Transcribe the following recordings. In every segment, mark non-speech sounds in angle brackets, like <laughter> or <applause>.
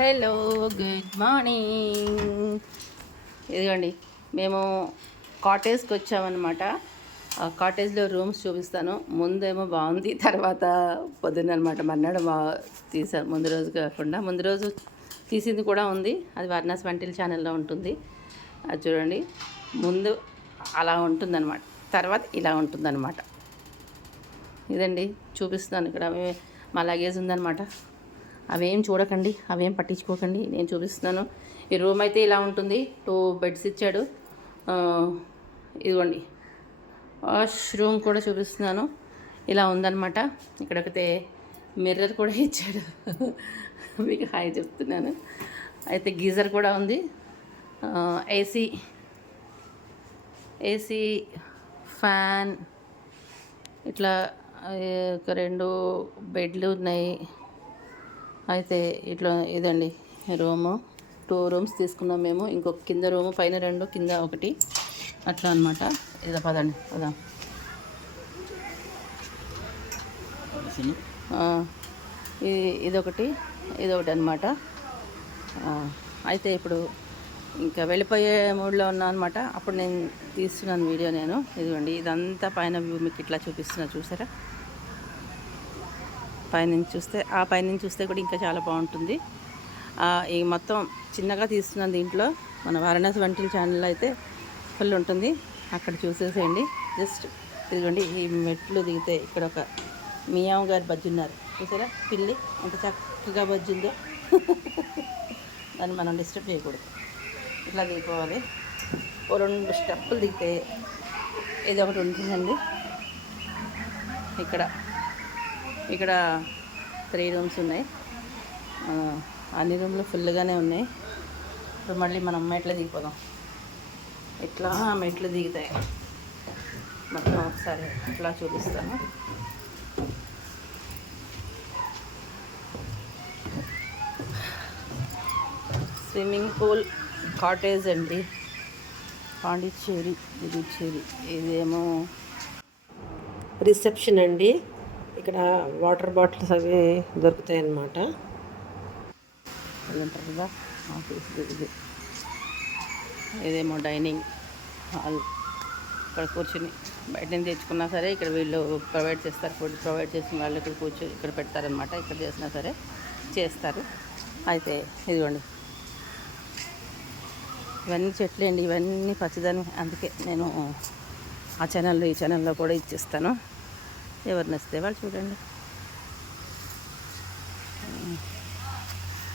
Hello good morning. ఇదిగోండి మేము కాటేజ్కి వచ్చామన్నమాట. ఆ కాటేజ్లో రూమ్స్ చూపిస్తాను. ముందేమో బాగుంది తర్వాత పొద్దున్న అనమాట మర్నాడు బా తీసాను ముందు రోజు కాకుండా. ముందు రోజు తీసింది కూడా ఉంది. అది వర్ణాస్ వంటిల్ ఛానల్లో ఉంటుంది. అది చూడండి ముందు అలా ఉంటుందన్నమాట. తర్వాత ఇలా ఉంటుందన్నమాట. ఇదండి చూపిస్తున్నాను ఇక్కడ. మా లగేజ్ ఉందన్నమాట. అవేం చూడకండి అవేం పట్టించుకోకండి. నేను చూపిస్తున్నాను. ఈ రూమ్ అయితే ఇలా ఉంటుంది. టూ బెడ్స్ ఇచ్చాడు. ఇదిగోండి. వాష్ రూమ్ కూడా చూపిస్తున్నాను. ఇలా ఉందన్నమాట. ఇక్కడైతే మిర్రర్ కూడా ఇచ్చాడు. మీకు హాయ్ చెప్తున్నాను. అయితే గీజర్ కూడా ఉంది. ఏసీ ఏసీ ఫ్యాన్ ఇట్లా ఒక రెండు బెడ్లు ఉన్నాయి. అయితే ఇట్లా ఇదండి రూము. టూ రూమ్స్ తీసుకున్నాం మేము. ఇంకొక కింద రూము పైన రెండు కింద ఒకటి. అట్లా అనమాట ఇదో పదండి పదాం. ఇది ఇదొకటి ఇదొకటి అనమాట అయితే ఇప్పుడు ఇంకా వెళ్ళిపోయే మూడ్లో ఉన్నా అనమాట అప్పుడు నేను తీస్తున్నాను వీడియో నేను. ఇదిగోండి ఇదంతా పైన వ్యూ మీకు ఇట్లా చూపిస్తున్నా చూసారా? పైనుంచి చూస్తే ఆ పైనుంచి చూస్తే కూడా ఇంకా చాలా బాగుంటుంది. ఈ మొత్తం చిన్నగా తీస్తున్నాను దీంట్లో మన వారణాసి వంటిల ఛానల్ అయితే ఫుల్ ఉంటుంది. అక్కడ చూసేసేయండి. జస్ట్ ఇదిగోండి ఈ మెట్లు దిగితే ఇక్కడ ఒక మియావు గారు బజ్జున్నారు చూసారా? పిల్లి ఎంత చక్కగా బజ్జుందో <laughs> దాన్ని మనం డిస్టర్బ్ చేయకూడదు. ఇట్లా దిగిపోవాలి. ఓ రెండు స్టెప్పులు దిగితే ఇది ఒకటి ఉంటుందండి. ఇక్కడ ఇక్కడ త్రీ రూమ్స్ ఉన్నాయి. అన్ని రూమ్లు ఫుల్గానే ఉన్నాయి. ఇప్పుడు మళ్ళీ మనం మెట్లు దిగిపోదాం. ఇట్లా మెట్లు దిగుతాయి. మొత్తం ఒకసారి ఇట్లా చూపిస్తాను. స్విమ్మింగ్ పూల్ కాటేజ్ అండి. పాండిచ్చేరి పుదుచ్చేరి ఇదేమో రిసెప్షన్ అండి. ఇక్కడ వాటర్ బాటిల్స్ అవి దొరుకుతాయి అన్నమాట అది కదా ఆఫీస్ ఇది. ఇదేమో డైనింగ్ హాల్. ఇక్కడ కూర్చుని బయట నుంచి తెచ్చుకున్నా సరే ఇక్కడ వీళ్ళు ప్రొవైడ్ చేస్తారు. ఫుడ్ ప్రొవైడ్ చేసిన వాళ్ళు ఇక్కడ కూర్చొని ఇక్కడ పెడతారనమాట ఇక్కడ చేసినా సరే చేస్తారు. అయితే ఇదిగోండి. ఇవన్నీ చెట్లు అండి ఇవన్నీ పచ్చదనం. అందుకే నేను ఆ ఛానల్లో ఈ ఛానల్లో కూడా ఇచ్చేస్తాను. ఎవరు నచ్చితే వాళ్ళు చూడండి.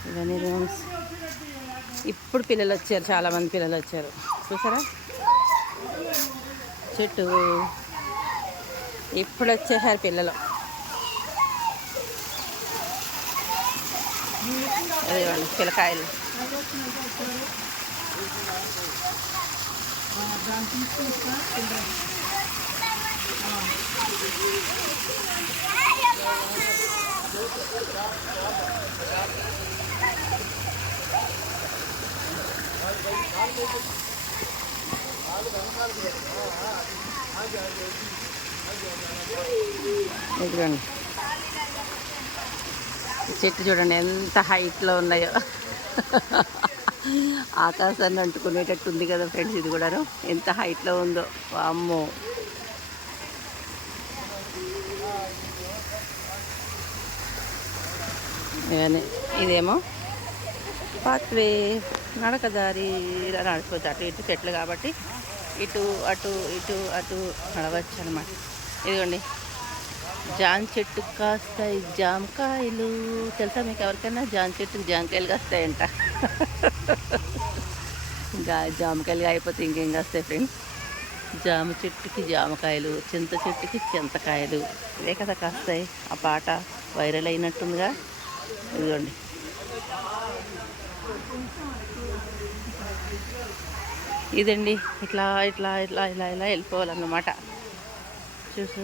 ఇవన్నీ రూమ్స్ ఇప్పుడు పిల్లలు వచ్చారు చాలామంది పిల్లలు వచ్చారు. చూసారా? చెట్టు. ఇప్పుడు వచ్చేసారు పిల్లలు. అదేవండి పిల్లకాయలు. ఇదిగోండి. చెట్టు చూడండి ఎంత హైట్లో ఉన్నాయో. ఆకాశాన్ని అంటుకునేటట్టు ఉంది కదా ఫ్రెండ్స్ ఇది కూడాను. ఎంత హైట్లో ఉందో. అమ్మో ఇవన్నీ. ఇదేమో? పాత్వే నడకదారి ఇలా నడుచుకోవచ్చు అటు ఇటు చెట్లు కాబట్టి ఇటు అటు ఇటు అటు నడవచ్చు అనమాట ఇదిగోండి. జామ చెట్టు కాస్తాయి జామకాయలు. తెలుసా మీకు ఎవరికైనా? జాన్ చెట్టుకి జామకాయలు కాస్తాయంట. ఇంకా జామకాయలు అయిపోతే ఇంకేం కాస్తాయి ఫ్రెండ్స్ జామ చెట్టుకి జామకాయలు చింత చెట్టుకి చింతకాయలు. ఇదే కదా కాస్తాయి. ఆ పాట వైరల్ అయినట్టుందిగా. ఇదిగోండి. ఇదండి ఇట్లా ఇట్లా ఇట్లా ఇలా ఇలా వెళ్ళిపోవాలన్నమాట. చూసు.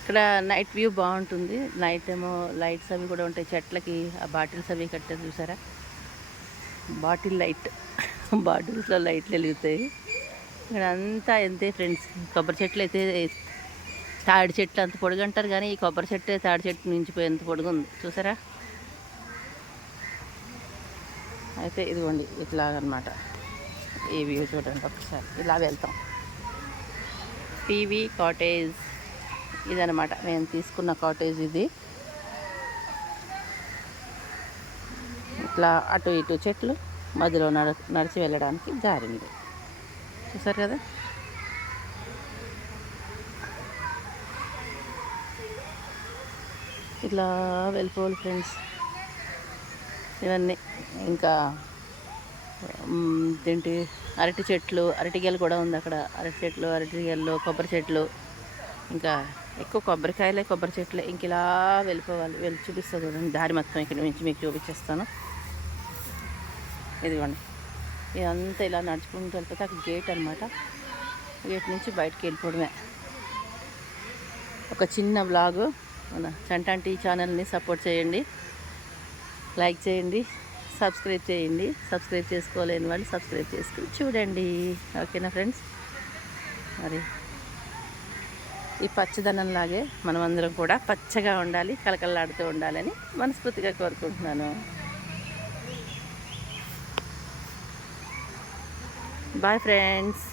ఇక్కడ నైట్ వ్యూ బాగుంటుంది. నైట్ ఏమో లైట్స్ అవి కూడా ఉంటాయి. చెట్లకి ఆ బాటిల్స్ అవి కట్టారు చూసారా? Bottle light. <laughs> బాటిల్స్లో లైట్లు వెలుగుతాయి. ఇక్కడ అంతా అంతే ఫ్రెండ్స్ కొబ్బరి చెట్లు అయితే తాడి చెట్లు అంత పొడుగు అంటారు కానీ ఈ కొబ్బరి చెట్టు తాడి చెట్టు మించిపోయేంత పొడుగు ఉంది. చూసారా? అయితే ఇదిగోండి ఇట్లాగనమాట. ఈ వ్యూ చూడండి ఒకసారి. ఇలా వెళ్తాం. టీవీ కాటేజ్ ఇదనమాట. మేము తీసుకున్న కాటేజ్ ఇది. ఇట్లా అటు ఇటు చెట్లు. మధ్యలో నడ నడిచి వెళ్ళడానికి దారి ఉంది చూసారు కదా? ఇట్లా వెళ్ళిపోవాలి ఫ్రెండ్స్. ఇవన్నీ. ఇంకా ఏంటి? అరటి చెట్లు అరటి గెలు కూడా ఉంది అక్కడ. అరటి చెట్లు అరటి గెలు కొబ్బరి చెట్లు. ఇంకా ఎక్కువ కొబ్బరికాయలే కొబ్బరి చెట్లే. ఇంక ఇలా వెళ్ళిపోవాలి. వెళ్ళి చూపిస్తుంది దారి మొత్తం ఇక్కడ నుంచి మీకు చూపించేస్తాను. ఇదిగోండి. ఇదంతా ఇలా నడుచుకుంటూ వెళ్ళిపోతే అక్కడ గేట్ అనమాట గేట్ నుంచి బయటకు వెళ్ళిపోవడమే. ఒక చిన్న బ్లాగు మన చంటాంటి ఛానల్ని సపోర్ట్ చేయండి. లైక్ చేయండి. సబ్స్క్రైబ్ చేయండి. సబ్స్క్రైబ్ చేసుకోలేని వాళ్ళు సబ్స్క్రైబ్ చేసుకుని చూడండి. ఓకేనా ఫ్రెండ్స్? మరి ఈ పచ్చదనంలాగే మనమందరం కూడా పచ్చగా ఉండాలి కలకల్లాడుతూ ఉండాలని మనస్ఫూర్తిగా కోరుకుంటున్నాను. Bye friends